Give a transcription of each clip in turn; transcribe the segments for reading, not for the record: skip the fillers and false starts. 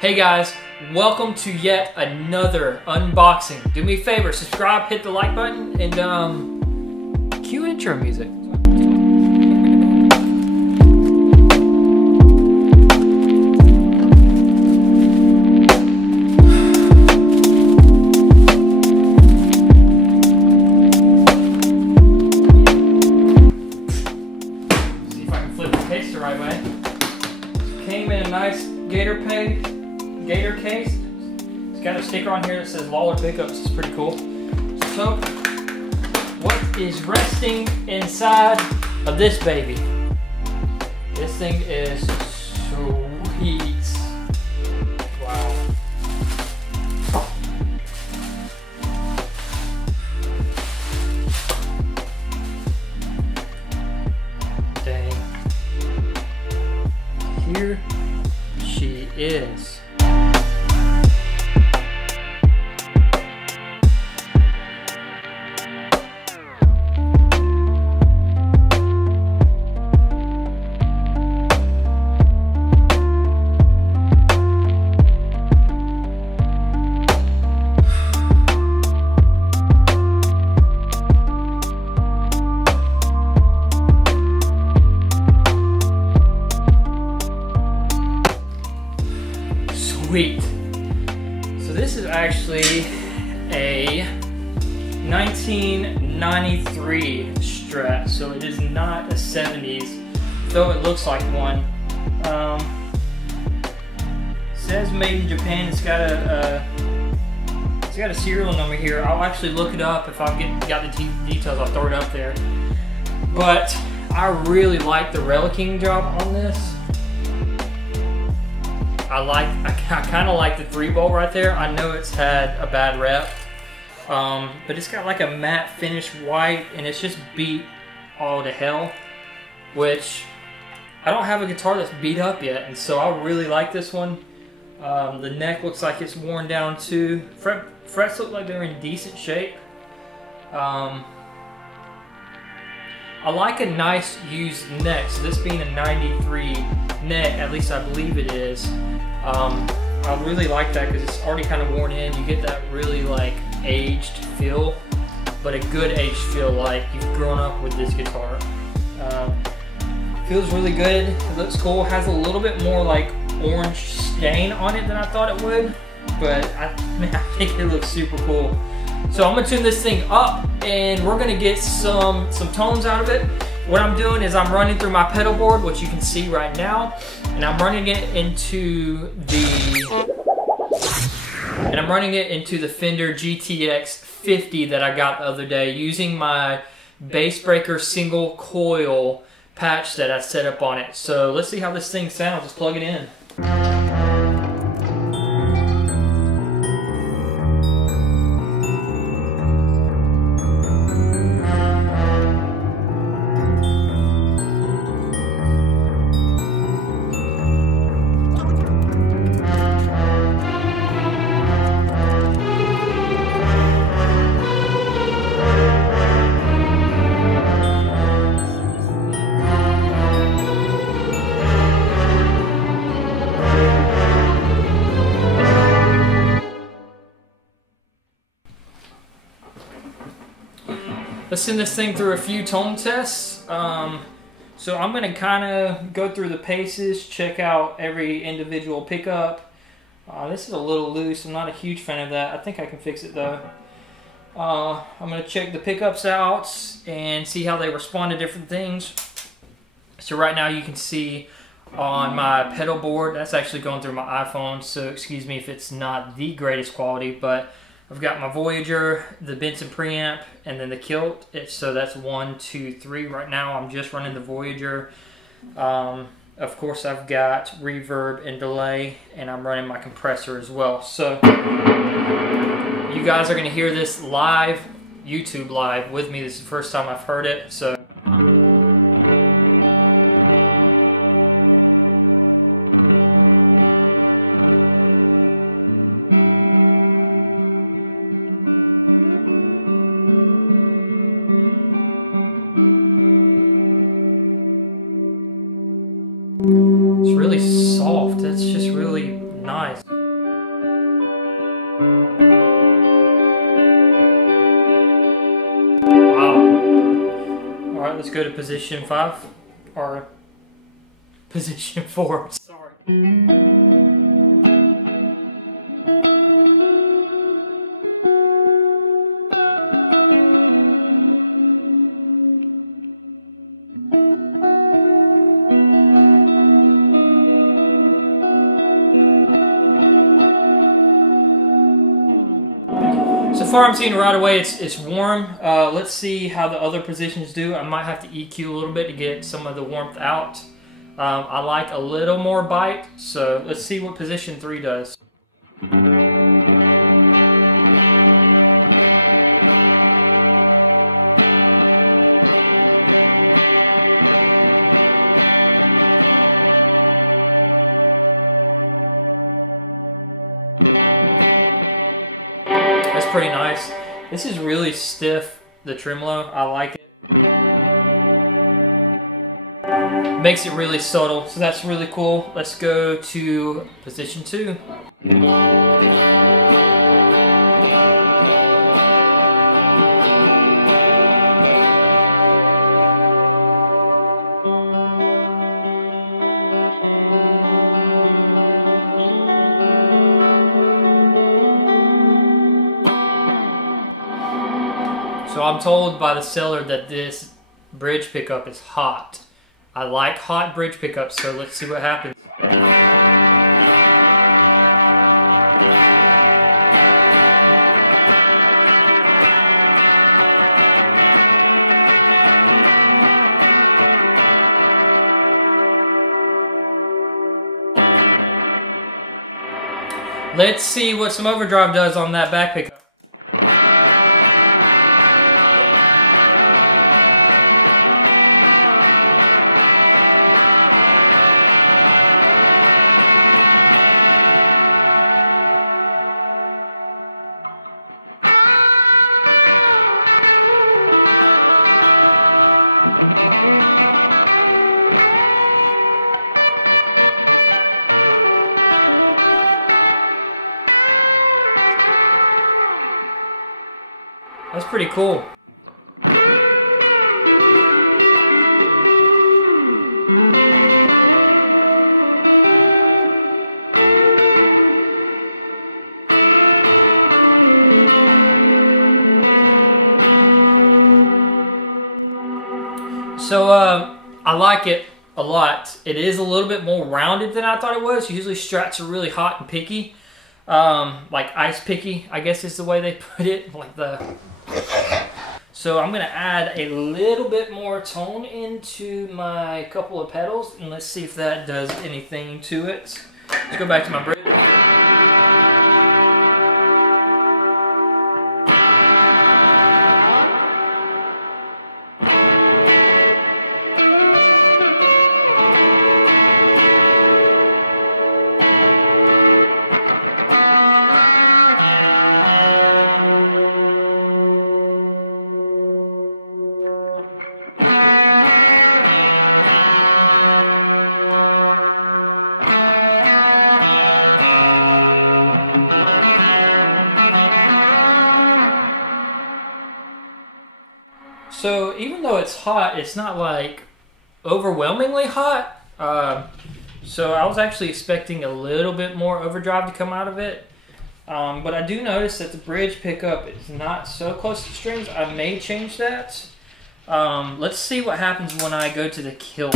Hey guys, welcome to yet another unboxing. Do me a favor, subscribe, hit the like button, and cue intro music. See if I can flip the case the right way. Came in a nice Gator case. It's got a sticker on here that says Lawler Pickups. It's pretty cool. So, what is resting inside of this baby? This thing is sweet. Wow. Dang. Here she is. Sweet. So this is actually a 1993 Strat, so it is not a 70s, though it looks like one. Says made in Japan. It's got a serial number here. I'll actually look it up. If I got the details, I'll throw it up there. But I really like the relicking job on this. I kind of like the 3-bolt right there. I know it's had a bad rep, but it's got like a matte finish white, and it's just beat all to hell, which I don't have a guitar that's beat up yet, and so I really like this one. The neck looks like it's worn down too. Frets look like they're in decent shape. I like a nice used neck, so this being a 93 neck, at least I believe it is. I really like that because it's already kind of worn in. You get that really like aged feel, but a good aged feel like you've grown up with this guitar. Feels really good. It looks cool. Has a little bit more like orange stain on it than I thought it would, but I think it looks super cool. So I'm gonna tune this thing up, and we're gonna get some tones out of it. What I'm doing is I'm running through my pedal board, which you can see right now, and I'm running it into the Fender GTX 50 that I got the other day, using my Bassbreaker single coil patch that I set up on it. So let's see how this thing sounds. Just plug it in. Let's send this thing through a few tone tests. So I'm going to kind of go through the paces, check out every individual pickup. This is a little loose. I'm not a huge fan of that. I think I can fix it though. I'm going to check the pickups out and see how they respond to different things. So right now you can see on my pedal board, that's actually going through my iPhone, so excuse me if it's not the greatest quality, but I've got my Voyager, the Benson Preamp, and then the Kilt. So that's 1, 2, 3. Right now I'm just running the Voyager. Of course I've got reverb and delay, and I'm running my compressor as well. So you guys are going to hear this live, YouTube live with me. This is the first time I've heard it. So nice. Wow. Alright, let's go to position 5. Or position 4. Sorry. So far I'm seeing right away it's warm. Let's see how the other positions do. I might have to EQ a little bit to get some of the warmth out. I like a little more bite, so let's see what position 3 does. That's pretty nice. This is really stiff, the tremolo. I like it. Makes it really subtle, so that's really cool. Let's go to position 2. So I'm told by the seller that this bridge pickup is hot. I like hot bridge pickups, so let's see what happens. Let's see what some overdrive does on that back pickup. That's pretty cool. So I like it a lot. It is a little bit more rounded than I thought it was. Usually Strats are really hot and picky. Like ice picky, I guess is the way they put it. Like the... So I'm going to add a little bit more tone into my couple of pedals, and let's see if that does anything to it. Let's go back to my bridge. So even though it's hot, it's not like overwhelmingly hot. So I was actually expecting a little bit more overdrive to come out of it. But I do notice that the bridge pickup is not so close to the strings. I may change that. Let's see what happens when I go to the kilt.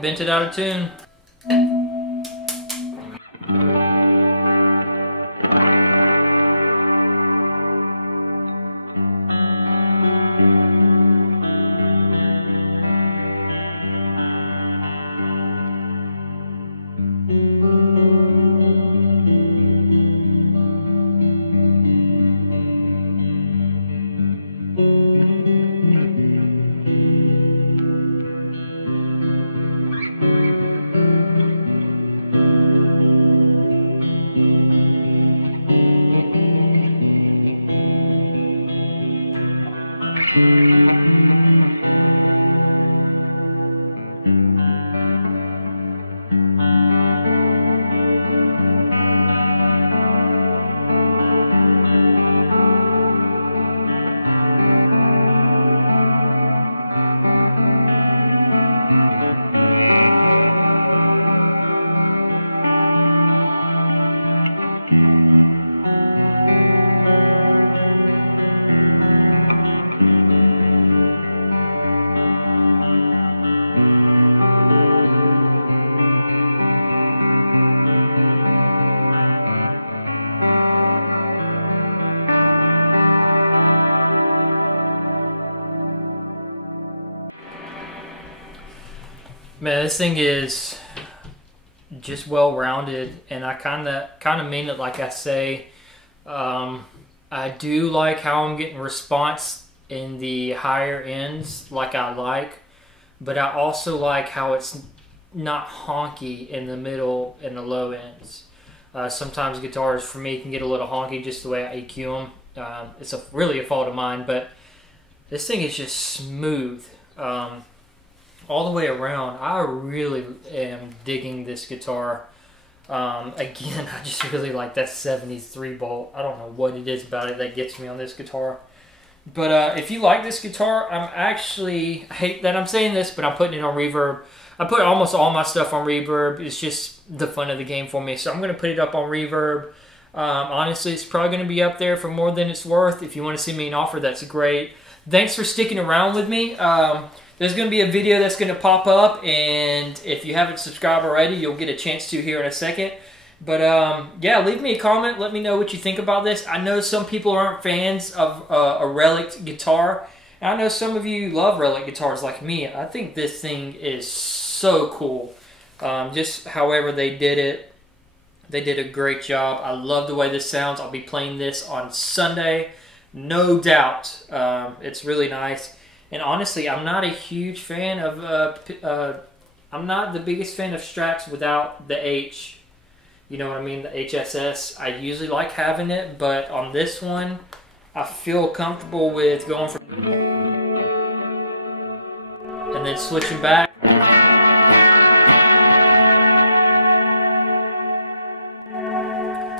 Bent it out of tune. Man, this thing is just well-rounded, and I kind of mean it like I say. I do like how I'm getting response in the higher ends, like I like, but I also like how it's not honky in the middle and the low ends. Sometimes guitars for me can get a little honky just the way I EQ them. It's really a fault of mine, but this thing is just smooth. All the way around. I really am digging this guitar. Again, I just really like that 70s 3-bolt. I don't know what it is about it that gets me on this guitar. But if you like this guitar, I hate that I'm saying this, but I'm putting it on reverb. I put almost all my stuff on reverb. It's just the fun of the game for me. So I'm going to put it up on reverb. Honestly, it's probably going to be up there for more than it's worth. If you want to see me an offer, that's great. Thanks for sticking around with me. There's going to be a video that's going to pop up, and if you haven't subscribed already, you'll get a chance to here in a second. But yeah, leave me a comment. Let me know what you think about this. I know some people aren't fans of a relic guitar, and I know some of you love relic guitars like me. I think this thing is so cool. Just however they did it, they did a great job. I love the way this sounds. I'll be playing this on Sunday, no doubt. It's really nice. And honestly, I'm not a huge fan of, I'm not the biggest fan of Strats without the H. You know what I mean? The HSS. I usually like having it, but on this one, I feel comfortable with going for, and then switching back.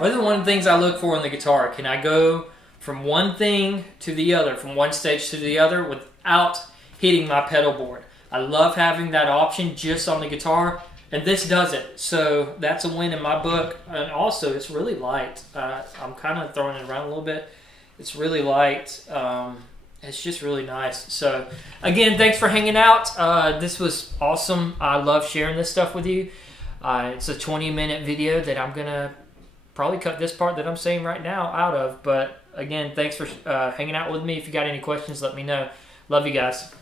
Those are one of the things I look for in the guitar. Can I go from one thing to the other, from one stage to the other without hitting my pedal board? I love having that option just on the guitar, and this does it. So that's a win in my book. And also, it's really light. I'm kind of throwing it around a little bit. It's really light. It's just really nice. So again, thanks for hanging out. This was awesome. I love sharing this stuff with you. It's a 20-minute video that I'm gonna probably cut this part that I'm saying right now out of. But again, thanks for hanging out with me. If you got any questions, let me know. Love you guys.